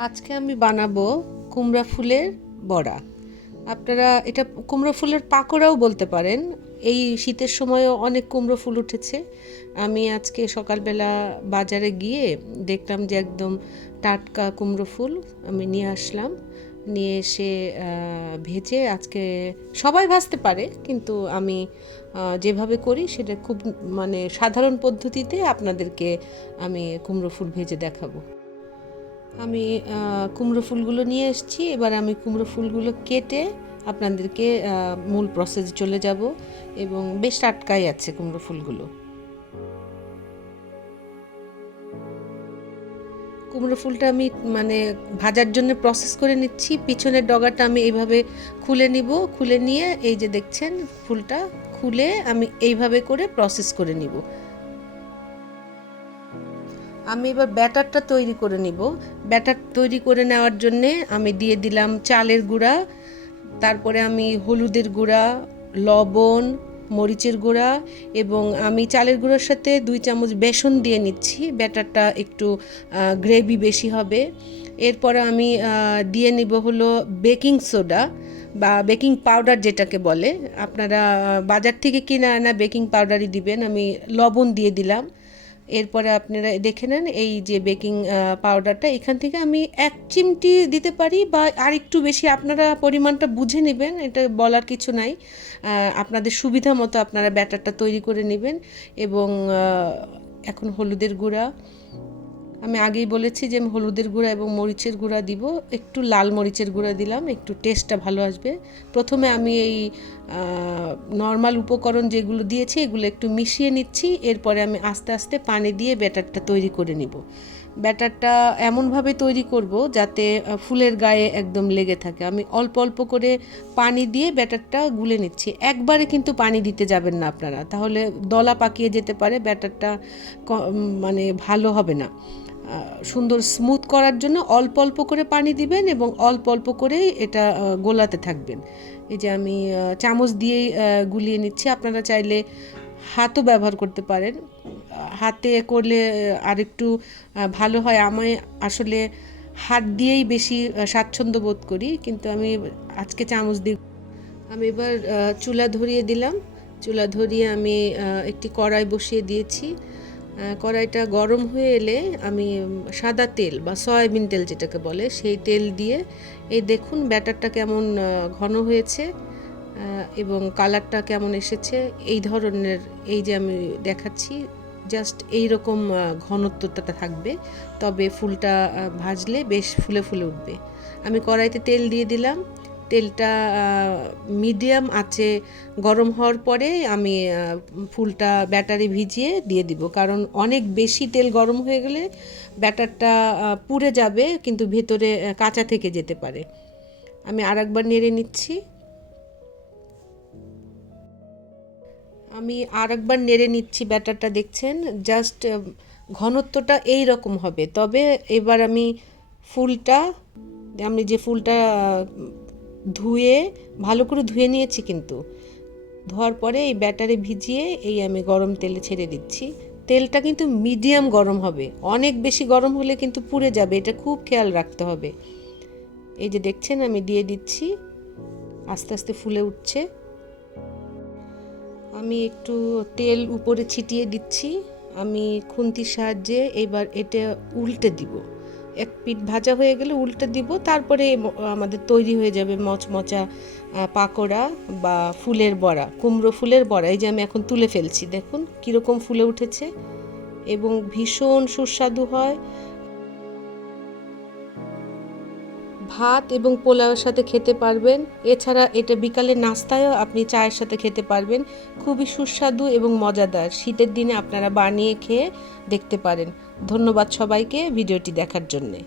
আজকে আমি বানাবো কুমড়া ফুলের বড়া। আপনারা এটা কুমড়ো ফুলের পাকোড়াও বলতে পারেন। এই শীতের সময়ও অনেক কুমড়ো ফুল উঠেছে। আমি আজকে সকালবেলা বাজারে গিয়ে দেখলাম যে একদম টাটকা কুমড়ো ফুল আমি নিয়ে আসলাম। নিয়ে এসে ভেজে আজকে সবাই ভাজতে পারে, কিন্তু আমি যেভাবে করি সেটা খুব মানে সাধারণ পদ্ধতিতে আপনাদেরকে আমি কুমড়ো ফুল ভেজে দেখাবো। আমি কুমড়ো ফুলগুলো নিয়ে এসেছি। এবার আমি কুমড়ো ফুলগুলো কেটে আপনাদেরকে মূল প্রসেসে চলে যাব, এবং বেশ টাটকাই আছে কুমড়ো ফুলগুলো। কুমড়ো ফুলটা আমি মানে ভাজার জন্য প্রসেস করে নিচ্ছি। পিছনের ডগাটা আমি এইভাবে খুলে নিব। খুলে নিয়ে এই যে দেখছেন ফুলটা খুলে আমি এইভাবে করে প্রসেস করে নিব। আমি এবার ব্যাটারটা তৈরি করে নিব। ব্যাটার তৈরি করে নেওয়ার জন্যে আমি দিয়ে দিলাম চালের গুঁড়া, তারপরে আমি হলুদের গুঁড়া, লবণ, মরিচের গুঁড়া, এবং আমি চালের গুঁড়ার সাথে 2 চামচ বেসন দিয়ে নিচ্ছি। ব্যাটারটা একটু গ্রেভি বেশি হবে। এরপরে আমি দিয়ে নিব হলো বেকিং সোডা বা বেকিং পাউডার যেটাকে বলে। আপনারা বাজার থেকে কিনে আনা বেকিং পাউডারই দিবেন। আমি লবণ দিয়ে দিলাম। এরপরে আপনারা দেখে নেন এই যে বেকিং পাউডারটা, এখান থেকে আমি 1 চিমটি দিতে পারি বা আর একটু বেশি, আপনারা পরিমাণটা বুঝে নেবেন, এটা বলার কিছু নাই। আপনাদের সুবিধা মতো আপনারা ব্যাটারটা তৈরি করে নেবেন। এবং এখন হলুদের গুঁড়া, আমি আগেই বলেছি যে আমি হলুদের গুঁড়া এবং মরিচের গুঁড়া দিব। একটু লাল মরিচের গুঁড়া দিলাম, একটু টেস্টটা ভালো আসবে। প্রথমে আমি এই নর্মাল উপকরণ যেগুলো দিয়েছি এগুলো একটু মিশিয়ে নিচ্ছি। এরপরে আমি আস্তে আস্তে পানি দিয়ে ব্যাটারটা তৈরি করে নিব। ব্যাটারটা এমনভাবে তৈরি করব যাতে ফুলের গায়ে একদম লেগে থাকে। আমি অল্প অল্প করে পানি দিয়ে ব্যাটারটা গুলে নিচ্ছি। একবারে কিন্তু পানি দিতে যাবেন না আপনারা, তাহলে দলা পাকিয়ে যেতে পারে, ব্যাটারটা মানে ভালো হবে না। সুন্দর স্মুথ করার জন্য অল্প অল্প করে পানি দিবেন এবং অল্প অল্প করেই এটা গোলাতে থাকবেন। এই যে আমি চামচ দিয়েই গুলিয়ে নিচ্ছি। আপনারা চাইলে হাতও ব্যবহার করতে পারেন। হাতে করলে আরেকটু ভালো হয়। আমি আসলে হাত দিয়েই বেশি স্বাচ্ছন্দ্য বোধ করি, কিন্তু আমি আজকে চামচ দিয়ে। আমি এবার চুলা ধরিয়ে দিলাম। চুলা ধরিয়ে আমি একটি কড়াই বসিয়ে দিয়েছি। কড়াইটা গরম হয়ে এলে আমি সাদা তেল বা সয়াবিন তেল যেটাকে বলে সেই তেল দিয়ে, এই দেখুন ব্যাটারটা কেমন ঘন হয়েছে এবং কালারটা কেমন এসেছে। এই ধরনের, এই যে আমি দেখাচ্ছি, জাস্ট এই রকম ঘনত্বটা থাকবে, তবে ফুলটা ভাজলে বেশ ফুলে ফুলে উঠবে। আমি কড়াইতে তেল দিয়ে দিলাম। তেলটা মিডিয়াম আঁচে গরম হওয়ার পরে আমি ফুলটা ব্যাটারে ভিজিয়ে দিয়ে দিব, কারণ অনেক বেশি তেল গরম হয়ে গেলে ব্যাটারটা পুড়ে যাবে, কিন্তু ভেতরে কাঁচা থেকে যেতে পারে। আমি আরেকবার নেড়ে নিচ্ছি। আমি আরেকবার নেড়ে নিচ্ছি ব্যাটারটা, দেখছেন জাস্ট ঘনত্বটা এই রকম হবে। তবে এবার আমি ফুলটা, আমি যে ফুলটা ধুয়ে ভালো করে ধুয়ে নিয়েছি, কিন্তু ধোয়ার পরে এই ব্যাটারে ভিজিয়ে এই আমি গরম তেলে ছেড়ে দিচ্ছি। তেলটা কিন্তু মিডিয়াম গরম হবে, অনেক বেশি গরম হলে কিন্তু পুড়ে যাবে, এটা খুব খেয়াল রাখতে হবে। এই যে দেখছেন আমি দিয়ে দিচ্ছি, আস্তে আস্তে ফুলে উঠছে। আমি একটু তেল উপরে ছিটিয়ে দিচ্ছি। আমি খুন্তির সাহায্যে এবার এটা উল্টে দিব। এক পিঠ ভাজা হয়ে গেলে উল্টে দিব, তারপরে আমাদের তৈরি হয়ে যাবে মচমচা পাকোড়া বা ফুলের বড়া, কুমড়ো ফুলের বড়া। এই যে আমি এখন তুলে ফেলছি, দেখুন কীরকম ফুলে উঠেছে এবং ভীষণ সুস্বাদু হয়। ভাত এবং পোলাওয়ের সাথে খেতে পারবেন। এছাড়া এটা বিকালের নাস্তায়ও আপনি চায়ের সাথে খেতে পারবেন। খুবই সুস্বাদু এবং মজাদার। শীতের দিনে আপনারা বানিয়ে খেয়ে দেখতে পারেন। ধন্যবাদ সবাইকে ভিডিওটি দেখার জন্যে।